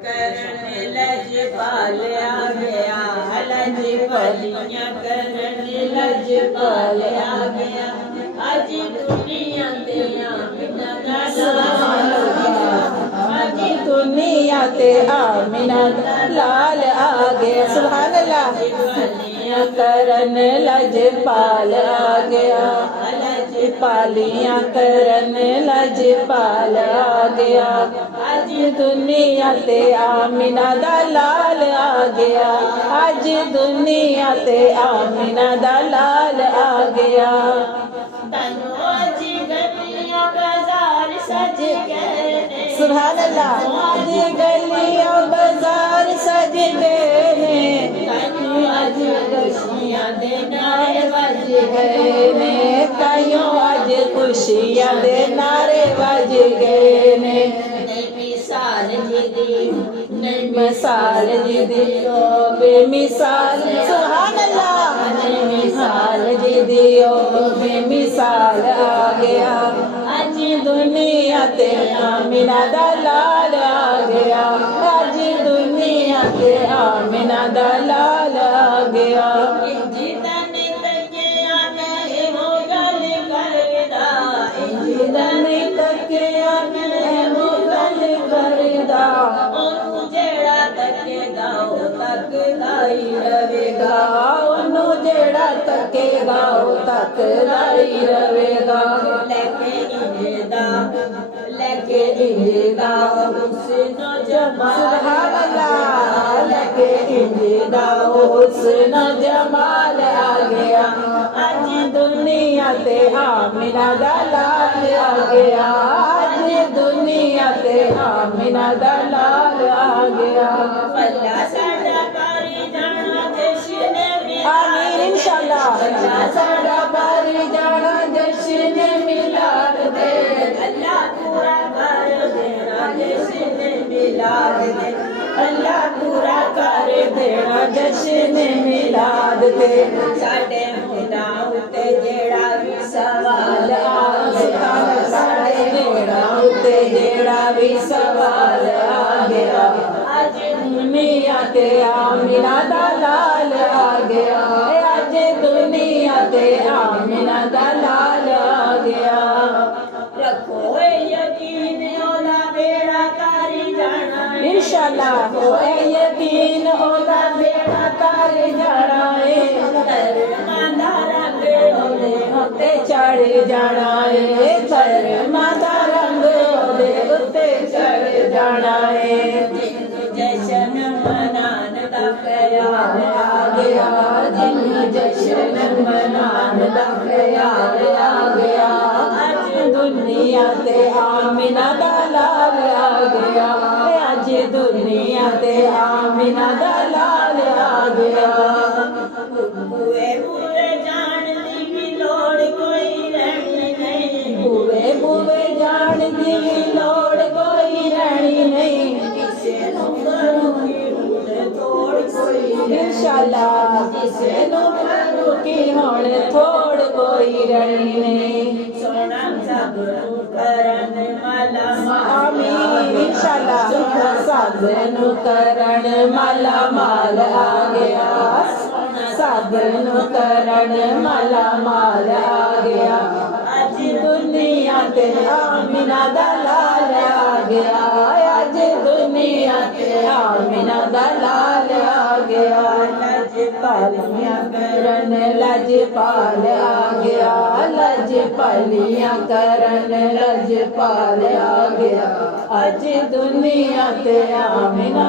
करन लजपाल आ गया, लजपालियां करन लजपाल आ गया। अज दुनिया दियां बिना अज दुनिया ते आमिना लाल आ गया। सुभान अल्लाह। लजपालियां करन लजपाल आ गया, लजपालियां करन लजपाल आ गया। अज दुनिया ते आमिना दा लाल आ गया, अज दुनिया ते आमिना दा लाल आ गया। तनु अज गलियां बाजार सज गए ने। सुभान अल्लाह। आज गलियां बाजार सज गए ने, तनु अज खुशियां दे नारे वज गए ने, ताइयों अज खुशियां दे नारे वज गए ने। मिसाल जी मिसाल जी दियो बेमिसाल। सुभान अल्लाह। मिसाल जी दियो बेमिसाल आ गया। अज दुनिया ते आमिना दा लाल आ गया, अज दुनिया ते आमिना दा लाल आ गया। जिदने तकिया मैं वो गल करदा, ओनू जेड़ा तकेगा ओ तकदा ही रवेगा। ओनू जेड़ा तकेगा ओ तकदा ही रवेगा। लेके इंजदा हुस्न जमाल। सुभान अल्लाह। लेके इंजदा हुस्न जमाल आ गया। अज दुनिया ते आमिना दा लाल आ गया, अज दुनिया ते आमिना दा लाल आ गया। अल्लाह साडा बारी जाना जश्न आमीन इंशाअल्लाह। अल्लाह साडा बारी जाना जश्न मिलाद दे, अल्लाह पूरा कर देना जश्न मिलाद दे। अल्लाह पूरा कर देना जश्न मिलाद दे। साडे मुंडां उत्ते जेड़ा भी सवाल आ गया, साडे जेड़ा उत्ते जेड़ा भी सवाल आ गया। अज दुनिया ते आमिना दा लाल आ गया, अज दुनिया ते आमिना दा लाल आ गया। रखो यकीन ओदा बेड़ा तारी जाना है। इंशाअल्लाह हो यकीन ओदा बेड़ा तार जाना है। धर्मां दा रंग ओदे उत्ते चढ़ जाना है, धर्मां दा रंग ओदे उत्ते चढ़ जाना है। जशन मनान दा ख्याल आ गया, जिन्नू जश्न मनान दा ख्याल आ गया। अज दुनिया ते आमिना दा लाल आ गया, अज दुनिया ते आमिना दा लाल आ गया। बुए बुए जान दी भी लोड़ कोई रहनी नहीं। बुए बुए जान दी लोड़ कोई रहनी नहीं। किसे नूं करूंगी हुण तोड़ कोई इंशाअल्लाह किसे नूं करूं की हुण थोड़ कोई रहनी नहीं। सोना सब नूं करन माला आमीन इंशाअल्लाह। सब नूं करन माला माल आ गया, सब नूं करन माला माल आ गया। अज दुनिया ते आमिना दा लाल आ गया, अज दुनिया ते आमिना दा लाल आ गया। लजपालियां करन लजपाल आ गया, लजपालियां करन लजपाल आ गया। अज दुनिया ते आमिना